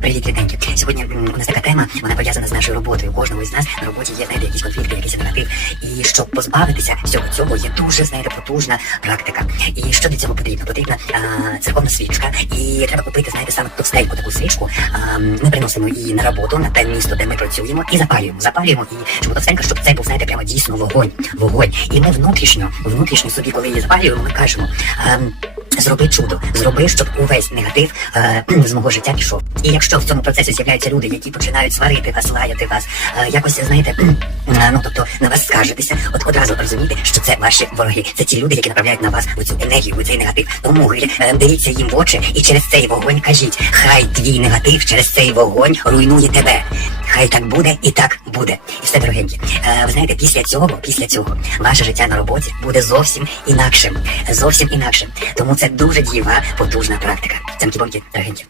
Привіт, рідненькі. Сьогодні у нас така тема, вона пов'язана з нашою роботою. У кожного із нас на роботі є знаєте, якісь конфлікти, якийсь негатив. І щоб позбавитися всього цього, є дуже знаєте, потужна практика. І що для цього потрібно? Потрібна а, церковна свічка, і треба купити, знаєте, саме товстеньку таку свічку. А, ми приносимо її на роботу, на те місто, де ми працюємо, і запалюємо. Запалюємо і щоб товстенька, щоб це був знаєте, прямо дійсно вогонь. Вогонь. І ми внутрішньо, внутрішньо собі, коли її запалюємо, ми кажемо. А, Зроби чудо, зроби, щоб увесь негатив е, з мого життя пішов. І якщо в цьому процесі з'являються люди, які починають сварити вас, лаяти вас, е, якось знаєте, е, ну тобто на вас скаржитися, от одразу розумійте, що це ваші вороги. Це ті люди, які направляють на вас оцю енергію, цей негатив. Тому е, дивіться їм в очі і через цей вогонь кажіть, хай твій негатив через цей вогонь руйнує тебе. Хай так буде і так буде. І все дорогенькі. Е, ви знаєте, після цього, після цього, ваше життя на роботі буде зовсім інакшим. Зовсім інакшим. Тому це дуже дієва, потужна практика. Цямкі-бомки, дорогенькі.